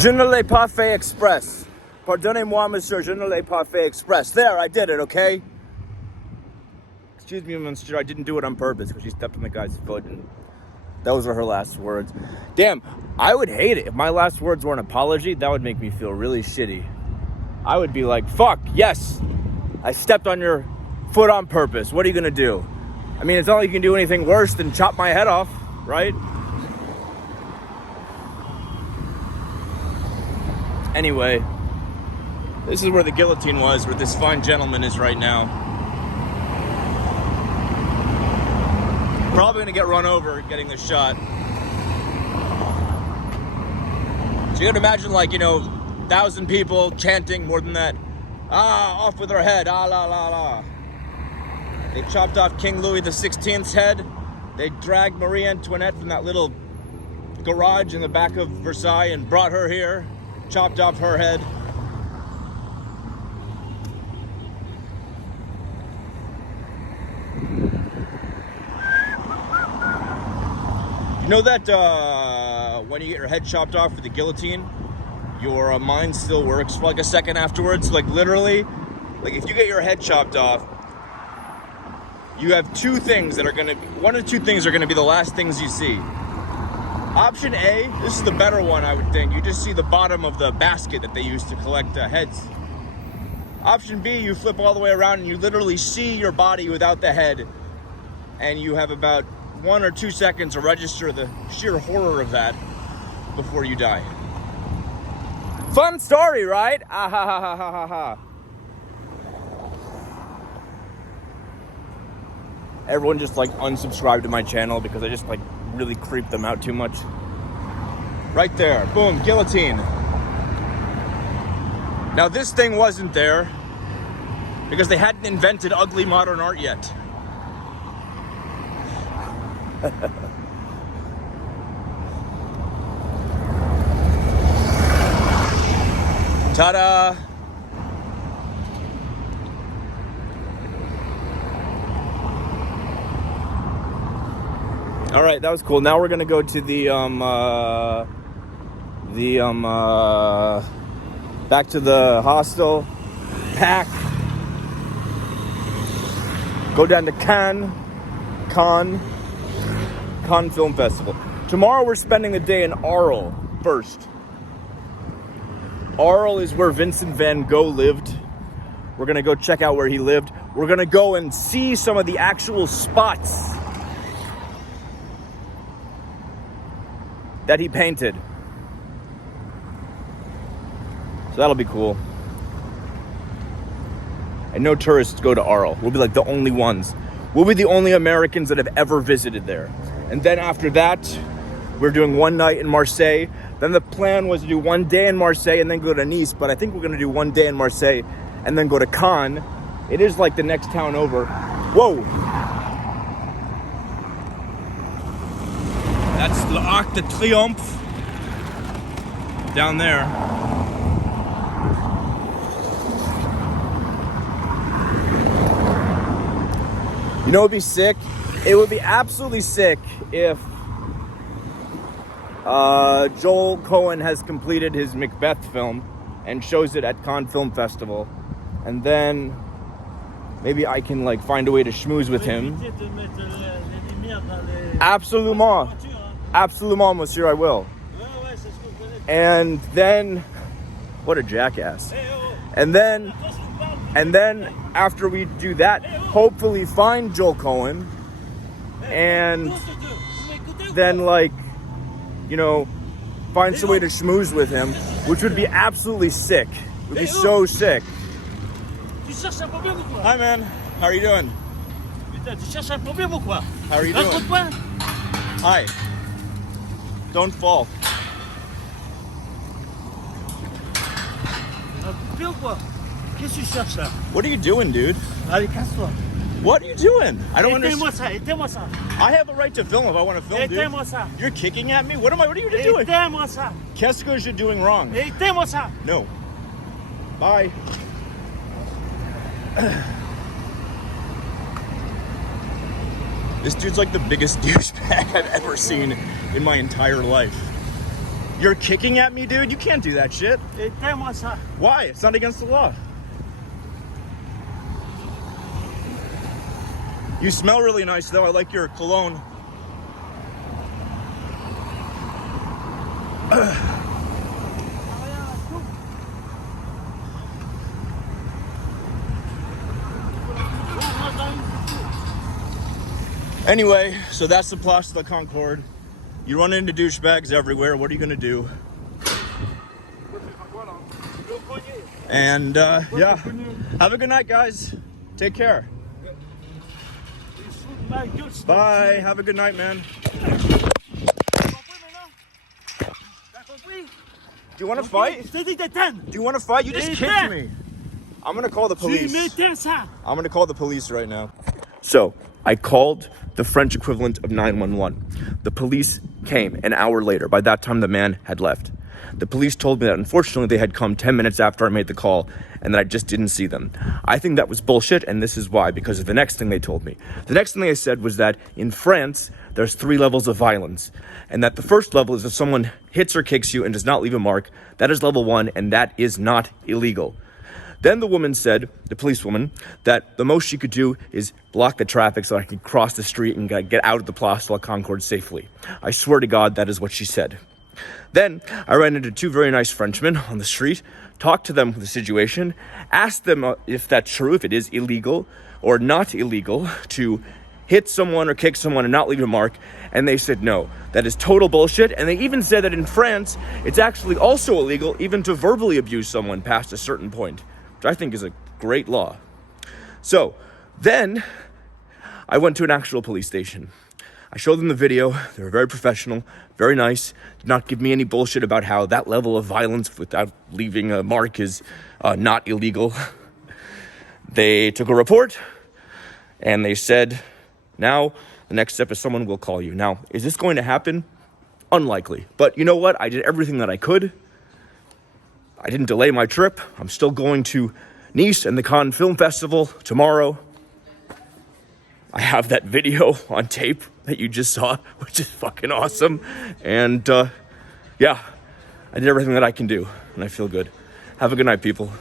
Je ne l'ai pas fait express. Pardonnez-moi, monsieur, je ne l'ai pas fait express. There, I did it, okay? Excuse me, monsieur, I didn't do it on purpose because she stepped on the guy's foot and those were her last words. Damn, I would hate it. If my last words were an apology, that would make me feel really shitty. I would be like, fuck, yes, I stepped on your foot on purpose. What are you gonna do? I mean, it's not like you can do anything worse than chop my head off, right? Anyway, this is where the guillotine was, where this fine gentleman is right now. Probably gonna get run over getting this shot. So you gotta imagine, like, 1,000 people chanting, more than that. Ah, off with her head, ah la la la. They chopped off King Louis XVI's head. They dragged Marie Antoinette from that little garage in the back of Versailles and brought her here, chopped off her head. You know that when you get your head chopped off with the guillotine, your mind still works for like a second afterwards? Like literally, like if you get your head chopped off, you have one of two things are gonna be the last things you see. Option A, this is the better one, I would think. You just see the bottom of the basket that they use to collect heads. Option B, you flip all the way around and you literally see your body without the head, and you have about 1 or 2 seconds to register the sheer horror of that before you die. Fun story, right? Ah ha ha ha ha ha ha. Everyone just like unsubscribed to my channel because I just like really creeped them out too much. Right there, boom, guillotine. Now this thing wasn't there because they hadn't invented ugly modern art yet. Ta-da! All right, that was cool. Now we're gonna go to the back to the hostel, pack, go down to Cannes Film Festival. Tomorrow we're spending the day in Arles first. Arles is where Vincent van Gogh lived. We're gonna go check out where he lived. We're gonna go and see some of the actual spots that he painted. So that'll be cool. And no tourists go to Arles. We'll be like the only ones. We'll be the only Americans that have ever visited there. And then after that, we're doing one night in Marseille. Then the plan was to do 1 day in Marseille and then go to Nice. But I think we're gonna do 1 day in Marseille and then go to Cannes. It is like the next town over. Whoa. That's l'Arc de Triomphe down there. You know what would be sick? It would be absolutely sick if Joel Cohen has completed his Macbeth film and shows it at Cannes Film Festival, and then maybe I can like find a way to schmooze with him. Absolument, absolument, monsieur, I will. And then, what a jackass. And then after we do that, hopefully find Joel Cohen, and then like, find some way to schmooze with him, which would be absolutely sick. It would be so sick. Hi man, how are you doing? How are you doing? Hi. Don't fall. What are you doing, dude? What are you doing? I don't understand. I have a right to film if I want to film, dude. You're kicking at me? What are you doing? Qu'est-ce que je doing wrong? No. Bye. This dude's like the biggest douchebag I've ever seen in my entire life. You're kicking at me, dude? You can't do that shit. Éteins-moi ça. Why? It's not against the law. You smell really nice, though. I like your cologne. Anyway, so that's the Place de la Concorde. You run into douchebags everywhere. What are you gonna do? And yeah, have a good night, guys. Take care. Bye. Have a good night, man. Do you want to fight? Do you want to fight? You just kicked me. I'm gonna call the police. I'm gonna call the police right now. So I called the French equivalent of 911. The police came an hour later. By that time, the man had left. The police told me that unfortunately they had come 10 minutes after I made the call and that I just didn't see them. I think that was bullshit, and this is why, because of the next thing they told me. The next thing they said was that in France, there's 3 levels of violence, and that the first level is if someone hits or kicks you and does not leave a mark. That is level 1, and that is not illegal. Then the woman said, the policewoman, that the most she could do is block the traffic so I could cross the street and get out of the Place de la Concorde safely. I swear to God, that is what she said. Then I ran into 2 very nice Frenchmen on the street, talked to them for the situation, asked them if that's true, if it is illegal or not illegal to hit someone or kick someone and not leave a mark, and they said no, that is total bullshit. And they even said that in France, it's actually also illegal even to verbally abuse someone past a certain point, which I think is a great law. So then I went to an actual police station. I showed them the video. They were very professional, very nice, did not give me any bullshit about how that level of violence without leaving a mark is not illegal. They took a report and they said, now the next step is someone will call you. Now, is this going to happen? Unlikely. But you know what? I did everything that I could. I didn't delay my trip. I'm still going to Nice and the Cannes Film Festival tomorrow. I have that video on tape that you just saw, which is fucking awesome. And yeah, I did everything that I can do, and I feel good. Have a good night, people.